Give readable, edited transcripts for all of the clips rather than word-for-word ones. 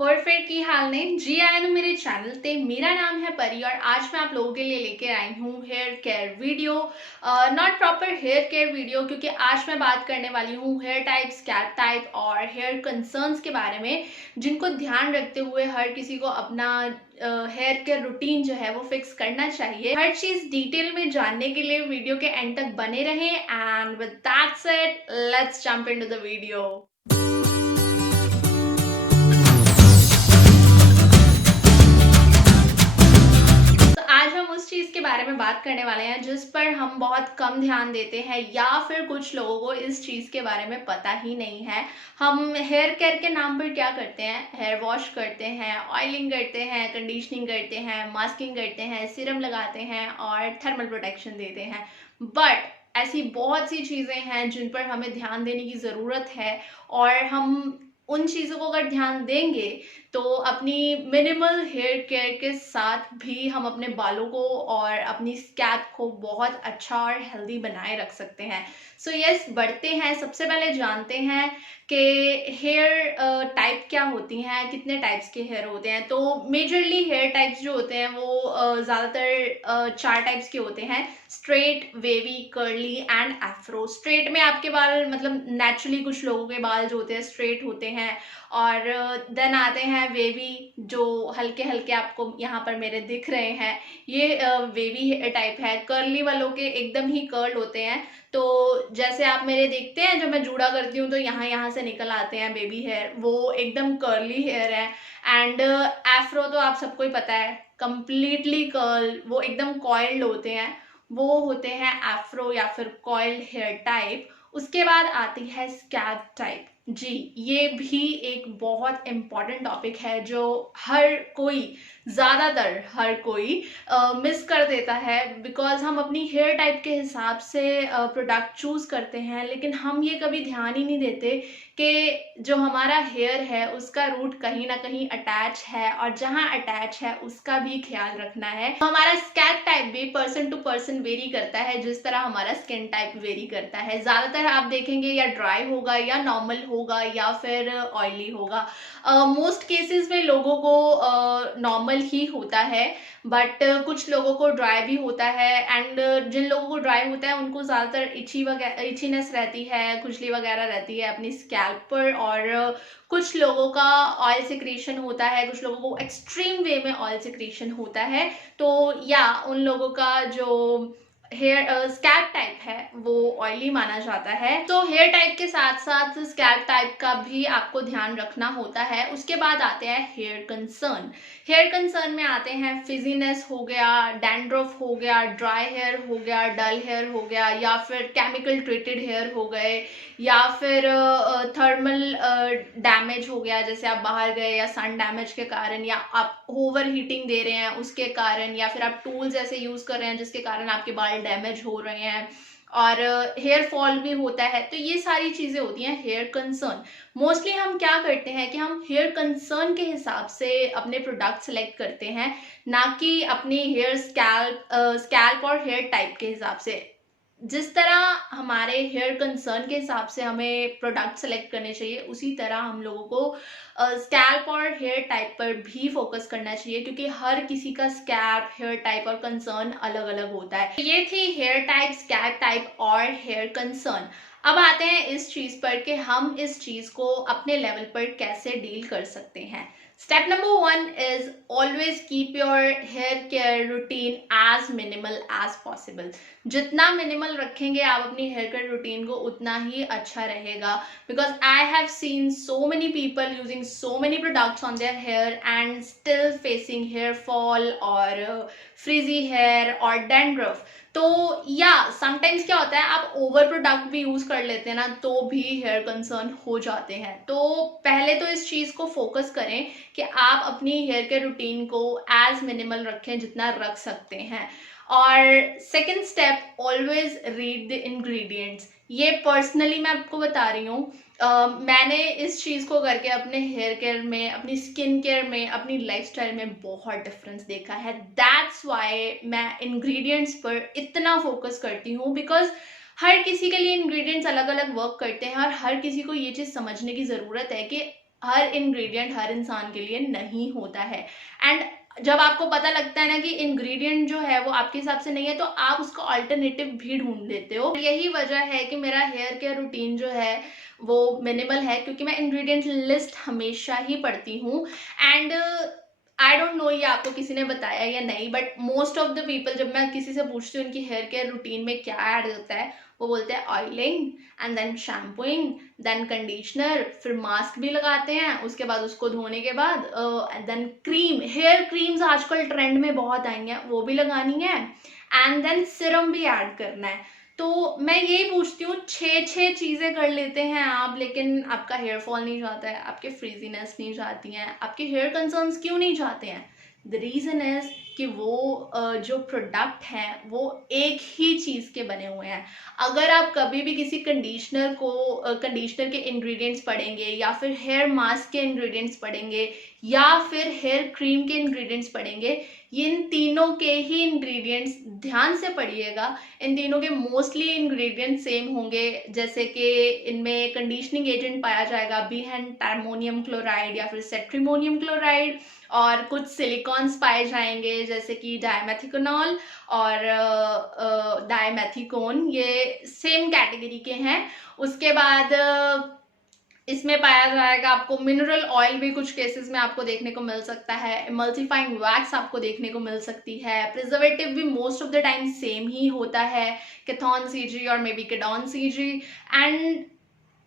और फिर की हाल ने जी आया ना मेरे चैनल ते मेरा नाम है परी और आज मैं आप लोगों के लिए लेके आई हूँ hair care video. Not proper hair care video, क्योंकि आज मैं बात करने वाली हूँ हेयर टाइप, स्कैल्प टाइप और हेयर कंसर्न्स के बारे में, जिनको ध्यान रखते हुए हर किसी को अपना हेयर केयर रूटीन जो है वो फिक्स करना चाहिए। हर चीज डिटेल में जानने के लिए वीडियो के एंड तक बने रहें and with that said let's jump into the video. तो आज हम उस चीज़ के बारे में बात करने वाले हैं जिस पर हम बहुत कम ध्यान देते हैं, या फिर कुछ लोगों को इस चीज़ के बारे में पता ही नहीं है। हम हेयर केयर के नाम पर क्या करते हैं? हेयर वॉश करते हैं, ऑयलिंग करते हैं, कंडीशनिंग करते हैं, मास्किंग करते हैं, सीरम लगाते हैं और थर्मल प्रोटेक्शन देते हैं। बट ऐसी बहुत सी चीज़ें हैं जिन पर हमें ध्यान देने की ज़रूरत है, और हम उन चीज़ों को अगर ध्यान देंगे तो अपनी मिनिमल हेयर केयर के साथ भी हम अपने बालों को और अपनी स्कैल्प को बहुत अच्छा और हेल्दी बनाए रख सकते हैं। सो यस, बढ़ते हैं। सबसे पहले जानते हैं कि हेयर टाइप क्या होती हैं, कितने टाइप्स के हेयर होते हैं। तो मेजरली हेयर टाइप्स जो होते हैं वो ज़्यादातर 4 टाइप्स के होते हैं: straight, wavy, curly and Afro. Straight में आपके बाल मतलब नेचुरली कुछ लोगों के बाल जो होते हैं स्ट्रेट होते हैं, और देन आते हैं वेवी, जो हल्के हल्के आपको यहाँ पर मेरे दिख रहे हैं। ये वेवी टाइप है। कर्ली वालों के एकदम ही कर्ल होते हैं। तो जैसे आप मेरे देखते हैं, जब मैं जूड़ा करती हूँ तो यहाँ यहाँ से निकल आते हैं बेबी हेयर, वो एकदम कर्ली हेयर है। एंड एफ्रो तो आप सबको ही पता है, कंप्लीटली कर्ल, वो एकदम कॉइल्ड होते हैं, वो होते हैं एफ्रो या फिर कॉइल्ड हेयर टाइप। उसके बाद आती है स्कैल्प टाइप। जी, ये भी एक बहुत इम्पॉर्टेंट टॉपिक है जो हर कोई, ज़्यादातर हर कोई मिस कर देता है, बिकॉज हम अपनी हेयर टाइप के हिसाब से प्रोडक्ट चूज़ करते हैं, लेकिन हम ये कभी ध्यान ही नहीं देते कि जो हमारा हेयर है उसका रूट कहीं ना कहीं अटैच है, और जहाँ अटैच है उसका भी ख्याल रखना है। हमारा स्कैल्प टाइप भी पर्सन टू पर्सन वेरी करता है, जिस तरह हमारा स्किन टाइप वेरी करता है। ज़्यादातर आप देखेंगे या ड्राई होगा या नॉर्मल होगा या फिर ऑयली होगा। मोस्ट केसेस में लोगों को नॉर्मल ही होता है, बट कुछ लोगों को ड्राई भी होता है। एंड जिन लोगों को ड्राई होता है उनको ज़्यादातर इचीनेस रहती है, खुजली वगैरह रहती है अपनी स्कैल्प पर। और कुछ लोगों का ऑयल सिक्रीशन होता है, कुछ लोगों को एक्सट्रीम वे में ऑयल सिक्रीशन होता है। तो या उन लोगों का जो हेयर स्कैल्प टाइप है वो ऑयली माना जाता है। तो हेयर टाइप के साथ साथ स्कैल्प टाइप का भी आपको ध्यान रखना होता है। उसके बाद आते हैं हेयर कंसर्न। हेयर कंसर्न में आते हैं फिजीनेस हो गया, डैंड्रफ हो गया, ड्राई हेयर हो गया, डल हेयर हो गया, या फिर केमिकल ट्रीटेड हेयर हो गए, या फिर थर्मल डैमेज हो गया, जैसे आप बाहर गए या सन डैमेज के कारण, या आप ओवर हीटिंग दे रहे हैं उसके कारण, या फिर आप टूल्स ऐसे यूज कर रहे हैं जिसके कारण आपके बाल डैमेज हो रहे हैं, और हेयर फॉल भी होता है। तो ये सारी चीजें होती हैं हेयर कंसर्न। मोस्टली हम क्या करते हैं कि हम हेयर कंसर्न के हिसाब से अपने प्रोडक्ट सेलेक्ट करते हैं, ना कि अपनी हेयर स्कैल्प और हेयर टाइप के हिसाब से। जिस तरह हमारे हेयर कंसर्न के हिसाब से हमें प्रोडक्ट सेलेक्ट करने चाहिए, उसी तरह हम लोगों को स्कैल्प और हेयर टाइप पर भी फोकस करना चाहिए, क्योंकि हर किसी का स्कैल्प, हेयर टाइप और कंसर्न अलग अलग होता है। ये थी हेयर टाइप, स्कैल्प टाइप और हेयर कंसर्न। अब आते हैं इस चीज पर कि हम इस चीज को अपने लेवल पर कैसे डील कर सकते हैं। Step number one is always keep your hair care routine as minimal as possible. जितना मिनिमल रखेंगे आप अपनी हेयर केयर रूटीन को, उतना ही अच्छा रहेगा। Because I have seen so many people using so many products on their hair and still facing hair fall और फ्रीजी हेयर और डैंड्रफ। तो या समटाइम्स क्या होता है, आप ओवर प्रोडक्ट भी यूज कर लेते हैं ना, तो भी हेयर कंसर्न हो जाते हैं। तो पहले तो इस चीज को फोकस करें कि आप अपनी हेयर केयर रूटीन को एज मिनिमल रखें जितना रख सकते हैं। और second step, always read the ingredients. ये पर्सनली मैं आपको बता रही हूँ, मैंने इस चीज़ को करके अपने हेयर केयर में, अपनी स्किन केयर में, अपनी लाइफस्टाइल में बहुत डिफरेंस देखा है। दैट्स वाई मैं इंग्रेडिएंट्स पर इतना फोकस करती हूँ, बिकॉज हर किसी के लिए इंग्रेडिएंट्स अलग अलग वर्क करते हैं, और हर किसी को ये चीज़ समझने की ज़रूरत है कि हर इंग्रेडिएंट हर इंसान के लिए नहीं होता है। एंड जब आपको पता लगता है ना कि इंग्रेडिएंट जो है वो आपके हिसाब से नहीं है, तो आप उसका अल्टरनेटिव भी ढूंढ लेते हो। यही वजह है कि मेरा हेयर केयर रूटीन जो है वो मिनिमल है, क्योंकि मैं इंग्रेडिएंट लिस्ट हमेशा ही पढ़ती हूँ। एंड आई डोंट नो ये आपको किसी ने बताया या नहीं, but most of the people, जब मैं किसी से पूछती हूँ उनकी हेयर केयर रूटीन में क्या ऐड होता है, वो बोलते हैं oiling and then shampooing, then conditioner, फिर मास्क भी लगाते हैं, उसके बाद उसको धोने के बाद देन क्रीम, हेयर क्रीम्स आजकल ट्रेंड में बहुत आई हैं, वो भी लगानी है, एंड देन सिरम भी ऐड करना है। तो मैं यही पूछती हूँ, छः छः चीज़ें कर लेते हैं आप, लेकिन आपका हेयर फॉल नहीं जाता है, आपके फ्रीजीनेस नहीं जाती हैं, आपके हेयर कंसर्न्स क्यों नहीं जाते हैं? द रीज़न इज़ कि वो जो प्रोडक्ट हैं वो एक ही चीज़ के बने हुए हैं। अगर आप कभी भी किसी कंडीशनर के इंग्रेडिएंट्स पढ़ेंगे, या फिर हेयर मास्क के इंग्रेडिएंट्स पढ़ेंगे, या फिर हेयर क्रीम के इंग्रेडिएंट्स पढ़ेंगे, इन तीनों के ही इंग्रेडिएंट्स ध्यान से पढ़िएगा। इन तीनों के मोस्टली इंग्रेडिएंट्स सेम होंगे, जैसे कि इनमें कंडीशनिंग एजेंट पाया जाएगा बीहेंटार्मोनियम क्लोराइड या फिर सेट्रिमोनियम क्लोराइड, और कुछ सिलिकॉन्स पाए जाएंगे जैसे कि डायमेथिकोनॉल और डायमेथिकोन, ये सेम कैटेगरी के हैं। उसके बाद इसमें पाया जाएगा आपको मिनरल ऑयल भी कुछ केसेस में आपको देखने को मिल सकता है, एमल्सिफाइंग वैक्स आपको देखने को मिल सकती है, प्रिजर्वेटिव भी most of the time same ही होता है, केथॉन सीजी और मे बी केडॉन सीजी। एंड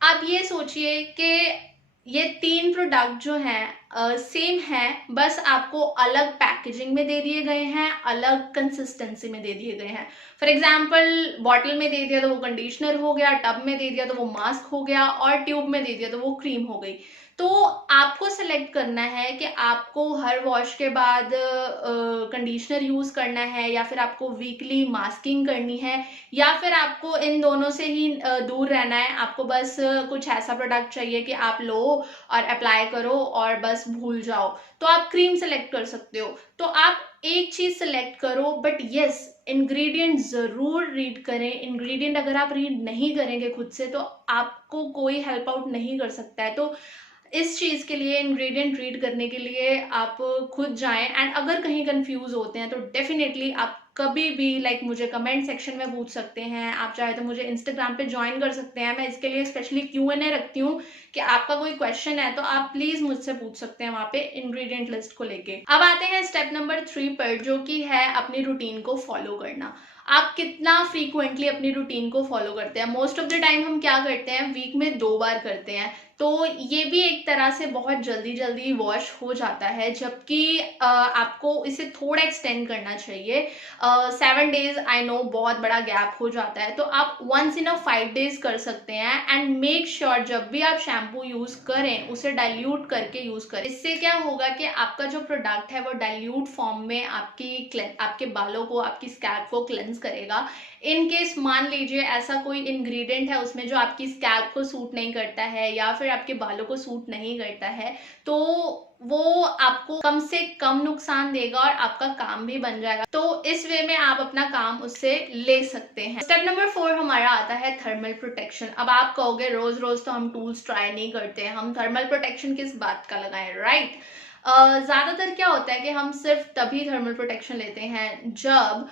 आप ये सोचिए कि ये तीन प्रोडक्ट जो हैं सेम हैं, बस आपको अलग पैकेजिंग में दे दिए गए हैं, अलग कंसिस्टेंसी में दे दिए गए हैं। फॉर एग्जाम्पल, बॉटल में दे दिया तो वो कंडीशनर हो गया, टब में दे दिया तो वो मास्क हो गया, और ट्यूब में दे दिया तो वो क्रीम हो गई। तो आपको सेलेक्ट करना है कि आपको हर वॉश के बाद कंडीशनर यूज़ करना है, या फिर आपको वीकली मास्किंग करनी है, या फिर आपको इन दोनों से ही दूर रहना है। आपको बस कुछ ऐसा प्रोडक्ट चाहिए कि आप लो और अप्लाई करो और बस भूल जाओ, तो आप क्रीम सेलेक्ट कर सकते हो। तो आप एक चीज सेलेक्ट करो, बट यस, इंग्रेडिएंट जरूर रीड करें। इंग्रेडिएंट अगर आप रीड नहीं करेंगे खुद से, तो आपको कोई हेल्प आउट नहीं कर सकता है। तो इस चीज़ के लिए, इंग्रेडिएंट रीड करने के लिए आप खुद जाएं। एंड अगर कहीं कंफ्यूज होते हैं तो डेफिनेटली आप कभी भी मुझे कमेंट सेक्शन में पूछ सकते हैं। आप चाहे तो मुझे इंस्टाग्राम पे ज्वाइन कर सकते हैं, मैं इसके लिए स्पेशली Q&A रखती हूँ कि आपका कोई क्वेश्चन है तो आप प्लीज मुझसे पूछ सकते हैं वहाँ पे इंग्रेडिएंट लिस्ट को लेके। अब आते हैं स्टेप नंबर 3 पर, जो कि है अपनी रूटीन को फॉलो करना। आप कितना फ्रीक्वेंटली अपनी रूटीन को फॉलो करते हैं? मोस्ट ऑफ द टाइम हम क्या करते हैं, वीक में 2 बार करते हैं, तो ये भी एक तरह से बहुत जल्दी जल्दी वॉश हो जाता है, जबकि आपको इसे थोड़ा एक्सटेंड करना चाहिए। 7 डेज आई नो बहुत बड़ा गैप हो जाता है, तो आप वंस इन अ 5 डेज कर सकते हैं। एंड मेक श्योर जब भी आप शैम्पू यूज करें उसे डाइल्यूट करके यूज करें। इससे क्या होगा कि आपका जो प्रोडक्ट है वो डाइल्यूट फॉर्म में आपके बालों को, आपकी स्कैल्प को क्लेंस करेगा। इन केस मान लीजिए ऐसा कोई इंग्रेडिएंट है उसमें जो आपकी स्कैल्प को सूट नहीं करता है, या फिर आपके बालों को सूट नहीं करता है, तो वो आपको कम से कम नुकसान देगा और आपका काम भी बन जाएगा। तो इस वे में आप अपना काम उससे ले सकते हैं। स्टेप नंबर 4 हमारा आता है थर्मल प्रोटेक्शन। अब आप कहोगे रोज रोज तो हम टूल्स ट्राई नहीं करते, हम थर्मल प्रोटेक्शन किस बात का लगाएं, राइट? ज़्यादातर क्या होता है कि हम सिर्फ तभी थर्मल प्रोटेक्शन लेते हैं जब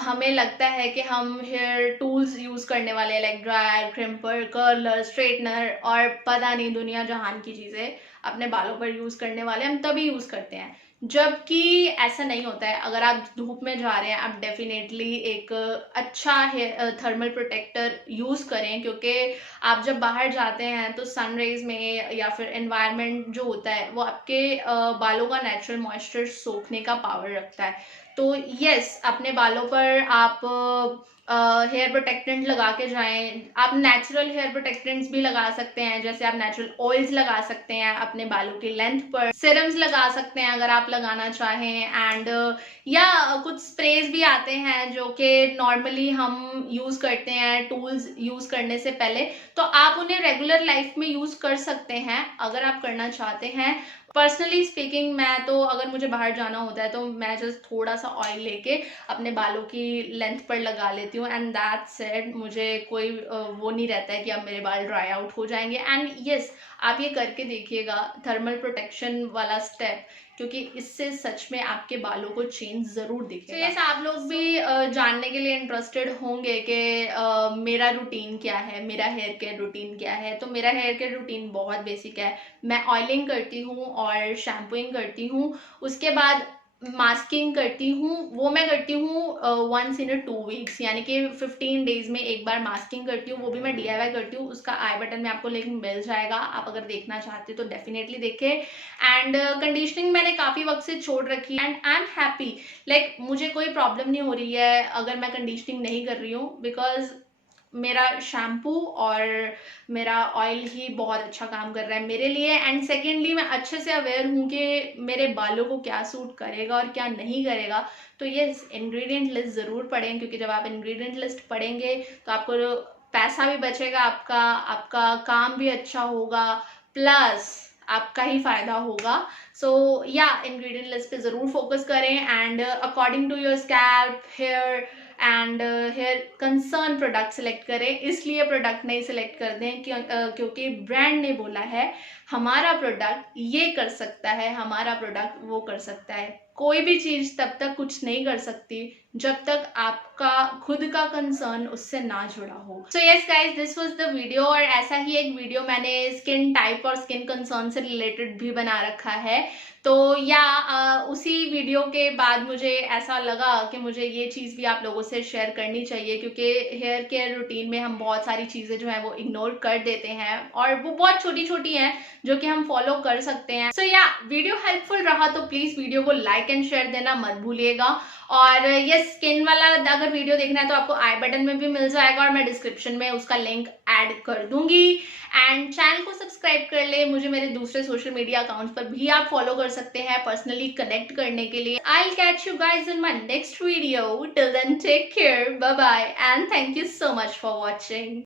हमें लगता है कि हम हेयर टूल्स यूज़ करने वाले हैं, like dryer, crimper, curler, straightener और पता नहीं दुनिया जहान की चीज़ें अपने बालों पर यूज़ करने वाले, हम तभी यूज़ करते हैं। जबकि ऐसा नहीं होता है। अगर आप धूप में जा रहे हैं, आप डेफिनेटली एक अच्छा थर्मल प्रोटेक्टर यूज़ करें, क्योंकि आप जब बाहर जाते हैं तो सन रेज में या फिर एनवायरनमेंट जो होता है वो आपके बालों का नेचुरल मॉइस्चर सोखने का पावर रखता है। तो यस, अपने बालों पर आप हेयर प्रोटेक्टेंट लगा के जाएं। आप नेचुरल हेयर प्रोटेक्टेंट्स भी लगा सकते हैं, जैसे आप नेचुरल ऑयल्स लगा सकते हैं अपने बालों की लेंथ पर, सिरम्स लगा सकते हैं अगर आप लगाना चाहें, एंड या कुछ स्प्रेज भी आते हैं जो कि नॉर्मली हम यूज़ करते हैं टूल्स यूज़ करने से पहले, तो आप उन्हें रेगुलर लाइफ में यूज़ कर सकते हैं अगर आप करना चाहते हैं। पर्सनली स्पीकिंग मैं तो अगर मुझे बाहर जाना होता है तो मैं जस्ट थोड़ा सा ऑयल लेके अपने बालों की लेंथ पर लगा लेती हूँ एंड दैट्स इट। मुझे कोई वो नहीं रहता है कि अब मेरे बाल ड्राई आउट हो जाएंगे। एंड यस, आप ये करके देखिएगा थर्मल प्रोटेक्शन वाला स्टेप, क्योंकि इससे सच में आपके बालों को चेंज जरूर दिखेगा। तो यस, आप लोग भी जानने के लिए इंटरेस्टेड होंगे कि मेरा रूटीन क्या है, मेरा हेयर केयर रूटीन क्या है। तो मेरा हेयर केयर रूटीन बहुत बेसिक है। मैं ऑयलिंग करती हूँ और शैम्पूइंग करती हूँ, उसके बाद मास्किंग करती हूँ। वो मैं करती हूँ 1 in 2 weeks, यानी कि 15 days में एक बार मास्किंग करती हूँ। वो भी मैं DIY करती हूँ, उसका आई बटन में आपको लिंक मिल जाएगा, आप अगर देखना चाहते हो तो डेफिनेटली देखें। एंड कंडीशनिंग मैंने काफ़ी वक्त से छोड़ रखी है and I am happy. Like मुझे कोई प्रॉब्लम नहीं हो रही है अगर मैं कंडीशनिंग नहीं कर रही हूँ, बिकॉज मेरा शैम्पू और मेरा ऑयल ही बहुत अच्छा काम कर रहा है मेरे लिए। एंड सेकेंडली, मैं अच्छे से अवेयर हूँ कि मेरे बालों को क्या सूट करेगा और क्या नहीं करेगा। तो ये इंग्रेडिएंट लिस्ट ज़रूर पढ़ें, क्योंकि जब आप इंग्रेडिएंट लिस्ट पढ़ेंगे तो आपको पैसा भी बचेगा, आपका आपका काम भी अच्छा होगा, प्लस आपका ही फायदा होगा। सो या, इंग्रेडिएंट लिस्ट पे ज़रूर फोकस करें and according to your scalp, hair and hair concern product select करें। इसलिए प्रोडक्ट नहीं सेलेक्ट कर दें क्योंकि ब्रांड ने बोला है हमारा प्रोडक्ट ये कर सकता है, हमारा प्रोडक्ट वो कर सकता है। कोई भी चीज़ तब तक कुछ नहीं कर सकती जब तक आपका खुद का कंसर्न उससे ना जुड़ा हो। So yes guys, this was the video. और ऐसा ही एक वीडियो मैंने स्किन टाइप और स्किन कंसर्न से रिलेटेड भी बना रखा है। तो या उसी वीडियो के बाद मुझे ऐसा लगा कि मुझे ये चीज़ भी आप लोगों से शेयर करनी चाहिए, क्योंकि हेयर केयर रूटीन में हम बहुत सारी चीज़ें जो है वो इग्नोर कर देते हैं और वो बहुत छोटी छोटी हैं जो कि हम फॉलो कर सकते हैं। सो या, वीडियो हेल्पफुल रहा तो प्लीज़ वीडियो को लाइक एंड शेयर देना मत भूलिएगा। और ये स्किन वाला अगर वीडियो देखना है तो आपको आई बटन में भी मिल जाएगा और मैं डिस्क्रिप्शन में उसका लिंक ऐड कर दूंगी। एंड चैनल को सब्सक्राइब कर ले। मुझे मेरे दूसरे सोशल मीडिया अकाउंट्स पर भी आप फॉलो कर सकते हैं पर्सनली कनेक्ट करने के लिए। I will catch you guys in my next video. Till then take care, bye bye and thank you so much for watching.